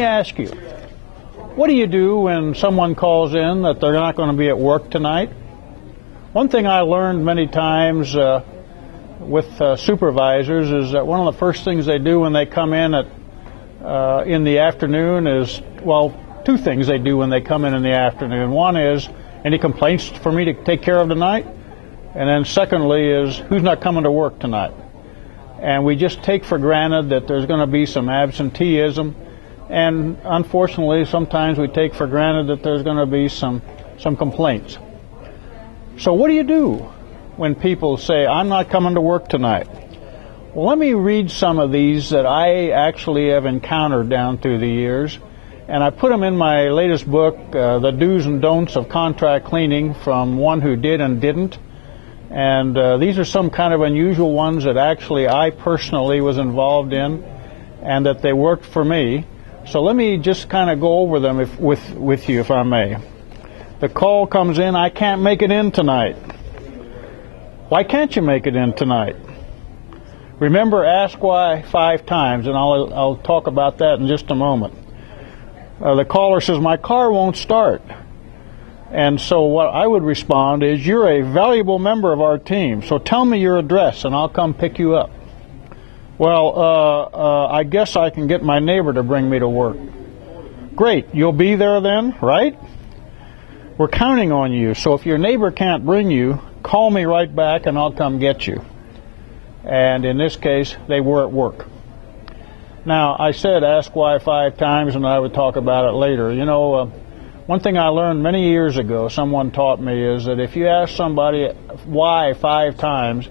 me ask you, what do you do when someone calls in that they're not going to be at work tonight? One thing I learned many times with supervisors is that one of the first things they do when they come in in the afternoon is, well, two things they do when they come in the afternoon. One is, any complaints for me to take care of tonight? And then secondly is, who's not coming to work tonight? And we just take for granted that there's going to be some absenteeism. And unfortunately, sometimes we take for granted that there's going to be some complaints. So what do you do when people say, I'm not coming to work tonight? Well, let me read some of these that I actually have encountered down through the years. And I put them in my latest book, The Do's and Don'ts of Contract Cleaning, from one who did and didn't. And these are some kind of unusual ones that actually I personally was involved in and that they worked for me. So let me just kind of go over them with you, if I may. The call comes in, I can't make it in tonight. Why can't you make it in tonight? Remember, ask why 5 times, and I'll talk about that in just a moment. The caller says, my car won't start. And so what I would respond is, you're a valuable member of our team, so tell me your address and I'll come pick you up. Well, I guess I can get my neighbor to bring me to work. Great, you'll be there then, right? We're counting on you, so if your neighbor can't bring you, call me right back and I'll come get you. And in this case, they were at work. Now, I said ask why 5 times, and I would talk about it later. You know, one thing I learned many years ago, someone taught me, is that if you ask somebody why 5 times,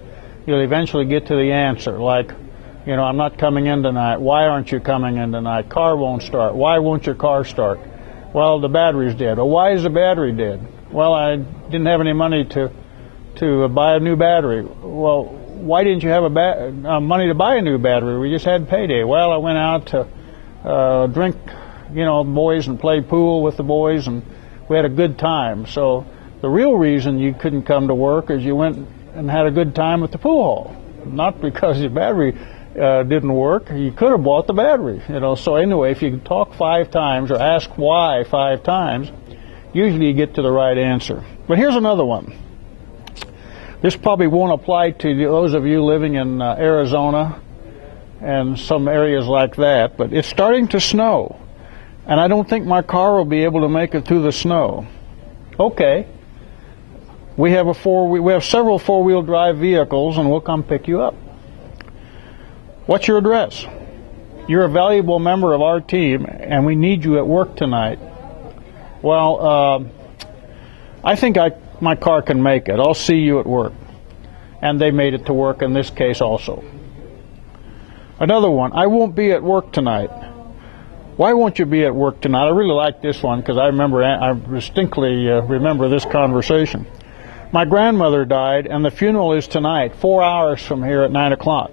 you'll eventually get to the answer. Like, you know, I'm not coming in tonight. Why aren't you coming in tonight? Car won't start. Why won't your car start? Well, the battery's dead. Well, why is the battery dead? Well, I didn't have any money to buy a new battery. Well, why didn't you have money to buy a new battery? We just had payday. Well, I went out to drink, you know, boys and play pool with the boys, and we had a good time. So the real reason you couldn't come to work is you went and had a good time at the pool hall, not because your battery didn't work. You could have bought the battery, you know. So anyway, if you talk 5 times or ask why 5 times, usually you get to the right answer. But here's another one. This probably won't apply to those of you living in Arizona and some areas like that, but it's starting to snow, and I don't think my car will be able to make it through the snow. Okay. We have several 4-wheel drive vehicles, and we'll come pick you up. What's your address? You're a valuable member of our team, and we need you at work tonight. Well, I think my car can make it. I'll see you at work. And they made it to work in this case also. Another one, I won't be at work tonight. Why won't you be at work tonight? I really like this one because I distinctly remember this conversation. My grandmother died, and the funeral is tonight, 4 hours from here at 9 o'clock.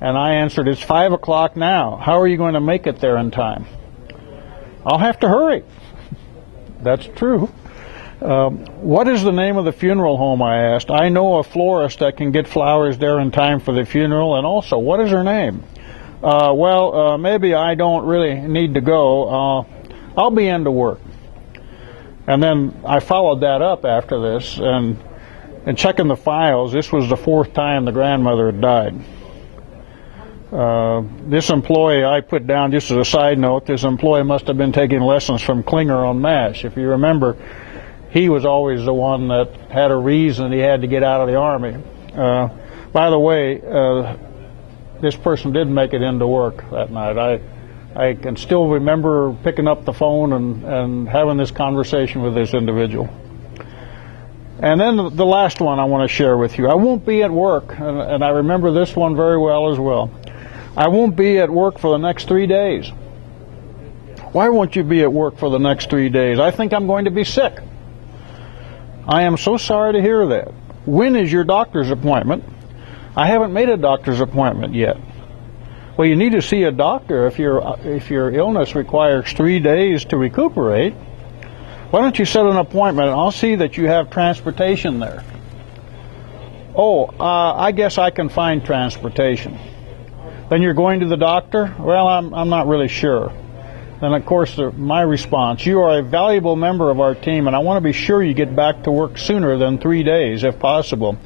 And I answered, it's 5 o'clock now. How are you going to make it there in time? I'll have to hurry. That's true. What is the name of the funeral home, I asked. I know a florist that can get flowers there in time for the funeral, and also, what is her name? Maybe I don't really need to go. I'll be into work. And then I followed that up after this, and checking the files, this was the 4th time the grandmother had died. This employee, I put down just as a side note, this employee must have been taking lessons from Klinger on MASH. If you remember, he was always the one that had a reason he had to get out of the Army. By the way, this person did make it into work that night. I can still remember picking up the phone and having this conversation with this individual. And then the last one I want to share with you. I won't be at work, and I remember this one very well as well. I won't be at work for the next 3 days. Why won't you be at work for the next 3 days? I think I'm going to be sick. I am so sorry to hear that. When is your doctor's appointment? I haven't made a doctor's appointment yet. Well, you need to see a doctor if your illness requires 3 days to recuperate. Why don't you set an appointment, and I'll see that you have transportation there. Oh, I guess I can find transportation. Then you're going to the doctor? Well, I'm not really sure. Then, of course, my response, you are a valuable member of our team, and I want to be sure you get back to work sooner than 3 days, if possible.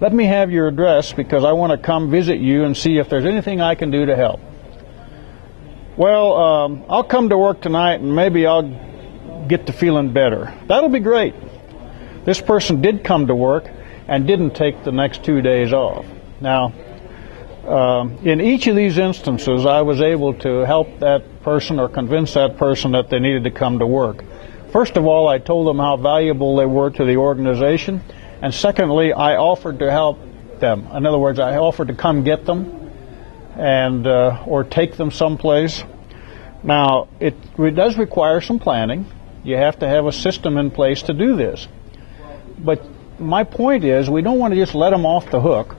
Let me have your address because I want to come visit you and see if there's anything I can do to help. Well, I'll come to work tonight, and maybe I'll get to feeling better. That'll be great. This person did come to work and didn't take the next 2 days off. Now, in each of these instances, I was able to help that person or convince that person that they needed to come to work. First of all, I told them how valuable they were to the organization, and secondly, I offered to help them. In other words, I offered to come get them and or take them someplace. Now, it does require some planning. You have to have a system in place to do this. But my point is, we don't want to just let them off the hook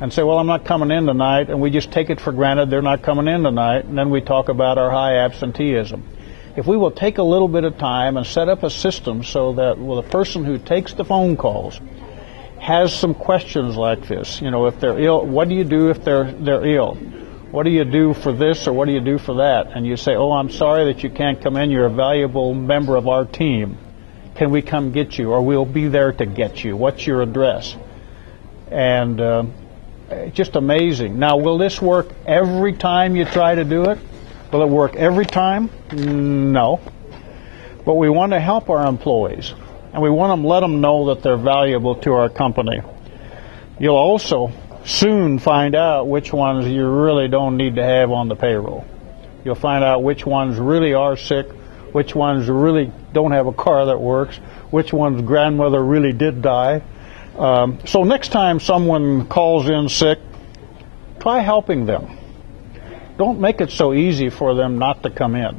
and say, well, I'm not coming in tonight, and we just take it for granted they're not coming in tonight, and then we talk about our high absenteeism. If we will take a little bit of time and set up a system so that the person who takes the phone calls has some questions like this, you know, if they're ill, what do you do if they're ill? What do you do for this or what do you do for that? And you say, oh, I'm sorry that you can't come in. You're a valuable member of our team. Can we come get you, or we'll be there to get you? What's your address? And just amazing. Now, will this work every time you try to do it? Will it work every time? No. But we want to help our employees, and we want to let them know that they're valuable to our company. You'll also soon find out which ones you really don't need to have on the payroll. You'll find out which ones really are sick, which ones really don't have a car that works, which one's grandmother really did die. So next time someone calls in sick, try helping them. Don't make it so easy for them not to come in.